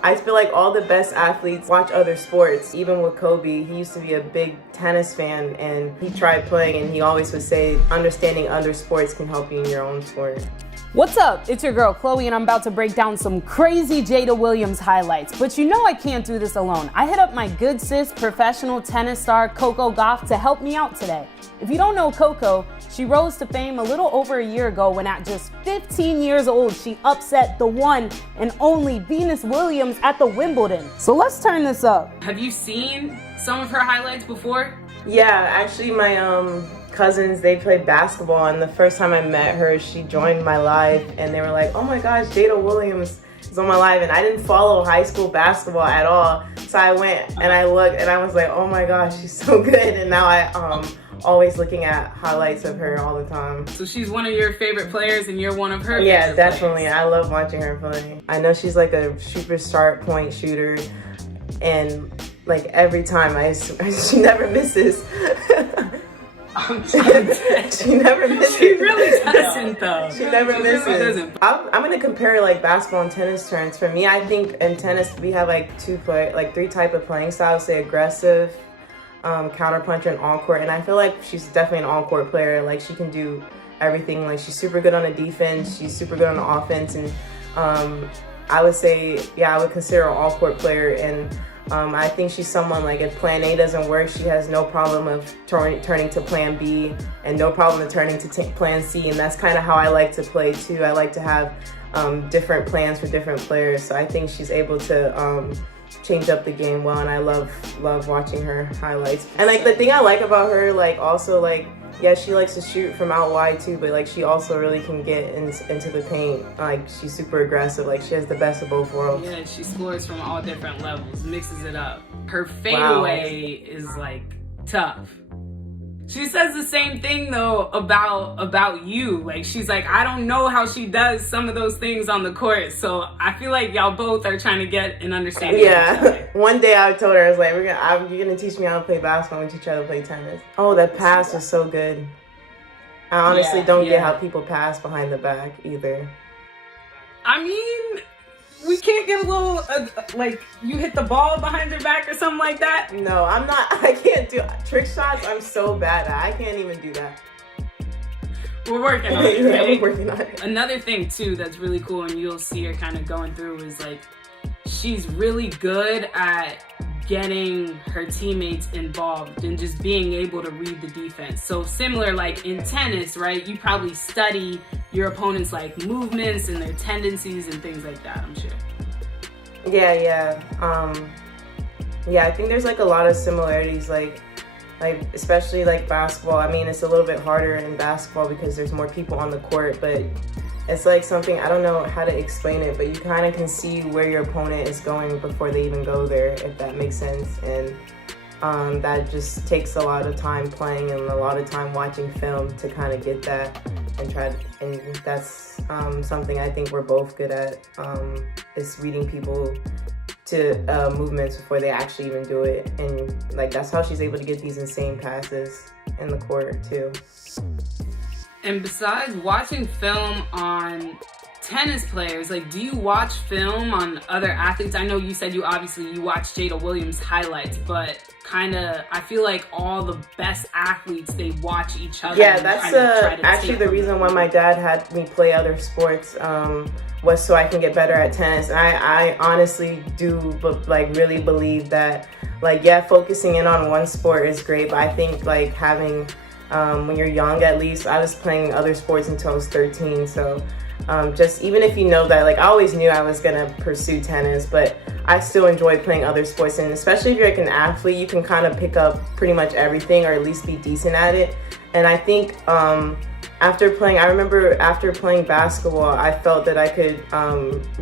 I feel like all the best athletes watch other sports. Even with Kobe, he used to be a big tennis fan and he tried playing and he always would say understanding other sports can help you in your own sport. What's up? It's your girl Chloe and I'm about to break down some crazy Jada Williams highlights. But you know I can't do this alone. I hit up my good sis, professional tennis star Coco Gauff to help me out today. If you don't know Coco, she rose to fame a little over a year ago when at just 15 years old, she upset the one and only Venus Williams at the Wimbledon. So let's turn this up. Have you seen some of her highlights before? Yeah, actually my cousins, they played basketball and the first time I met her, she joined my live and they were like, oh my gosh, Jada Williams is on my live, and I didn't follow high school basketball at all. So I went and I looked and I was like, oh my gosh, she's so good. And now I always looking at highlights of her all the time. So she's one of your favorite players and you're one of her Yeah, favorite definitely. players. I love watching her play. I know she's like a superstar point shooter and like every time she never misses. She never misses. She really doesn't though. She never misses. Really doesn't. I'm gonna compare like basketball and tennis terms. For me, I think in tennis we have like three type of playing styles. Say aggressive, counterpuncher, and all court. And I feel like she's definitely an all court player. Like she can do everything. Like she's super good on the defense. She's super good on the offense. And I would say, yeah, I would consider her an all court player. And I think she's someone like if plan A doesn't work, she has no problem of turning to plan B and no problem of turning to plan C. And that's kind of how I like to play too. I like to have different plans for different players. So I think she's able to change up the game well, and I love watching her highlights. And like the thing I like about her, like also like, yeah, she likes to shoot from out wide too, but like she also really can get into the paint. Like she's super aggressive. Like she has the best of both worlds. Yeah, she scores from all different levels, mixes it up. Her fadeaway is like tough. She says the same thing though about you. Like she's like, I don't know how she does some of those things on the court. So I feel like y'all both are trying to get an understanding. Yeah. One day I told her, I was like, you're gonna teach me how to play basketball when you teach her how to play tennis. Oh, that pass was so good. I honestly don't get how people pass behind the back either. I mean, we can't get a little, like, you hit the ball behind your back or something like that? No, I can't do trick shots. I'm so bad at. I can't even do that. We're working on it, right? We're working on it. Another thing, too, that's really cool and you'll see her kind of going through is, like, she's really good at getting her teammates involved and just being able to read the defense. So similar, like in tennis, right? You probably study your opponent's like movements and their tendencies and things like that, I'm sure. Yeah. I think there's like a lot of similarities, like especially like basketball. I mean, it's a little bit harder in basketball because there's more people on the court, but it's like something, I don't know how to explain it, but you kind of can see where your opponent is going before they even go there, if that makes sense. And that just takes a lot of time playing and a lot of time watching film to kind of get that and that's something I think we're both good at, is reading people to movements before they actually even do it. And like that's how she's able to get these insane passes in the court too. And besides watching film on tennis players, like, do you watch film on other athletes? I know you said you watch Jada Williams highlights, but kind of, I feel like all the best athletes, they watch each other. Yeah, that's actually the reason why my dad had me play other sports, was so I can get better at tennis. And I honestly do like really believe that, like, yeah, focusing in on one sport is great, but I think like having, when you're young, at least, I was playing other sports until I was 13. So just even if you know that, like I always knew I was gonna pursue tennis, but I still enjoy playing other sports. And especially if you're like an athlete, you can kind of pick up pretty much everything or at least be decent at it. And I think I remember after playing basketball, I felt that I could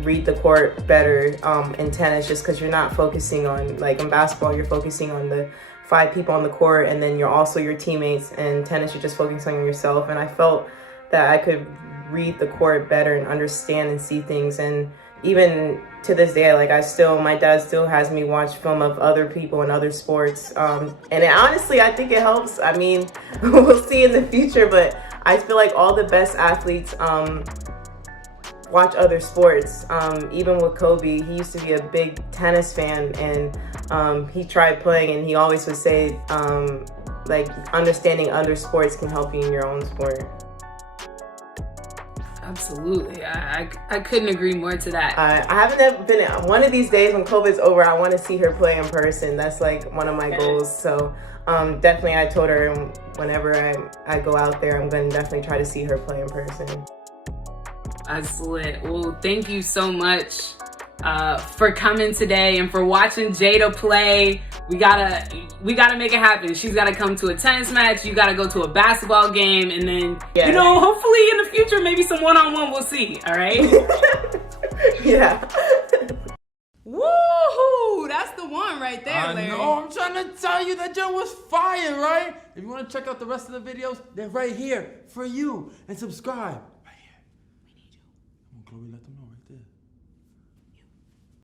read the court better in tennis, just because you're not focusing on, like in basketball, you're focusing on the 5 people on the court and then you're also your teammates. And tennis, you're just focusing on yourself. And I felt that I could read the court better and understand and see things. And even to this day, like my dad still has me watch film of other people and other sports. And honestly, I think it helps. I mean, we'll see in the future, but I feel like all the best athletes watch other sports. Even with Kobe, he used to be a big tennis fan, and he tried playing, and he always would say, like, understanding other sports can help you in your own sport. Absolutely. I couldn't agree more to that. I haven't ever been, one of these days when COVID's over, I want to see her play in person. That's like one of my goals. So definitely I told her whenever I go out there, I'm going to definitely try to see her play in person. That's lit. Well, thank you so much for coming today and for watching Jada play. We gotta make it happen. She's gotta come to a tennis match. You gotta go to a basketball game, and then you know, hopefully in the future, maybe some one-on-one we'll see. All right? Yeah. Woohoo! That's the one right there, Larry. I know. I'm trying to tell you that Joe was fire, right? If you want to check out the rest of the videos, they're right here for you. And subscribe right here. We need you. Come on, Chloe, let them know.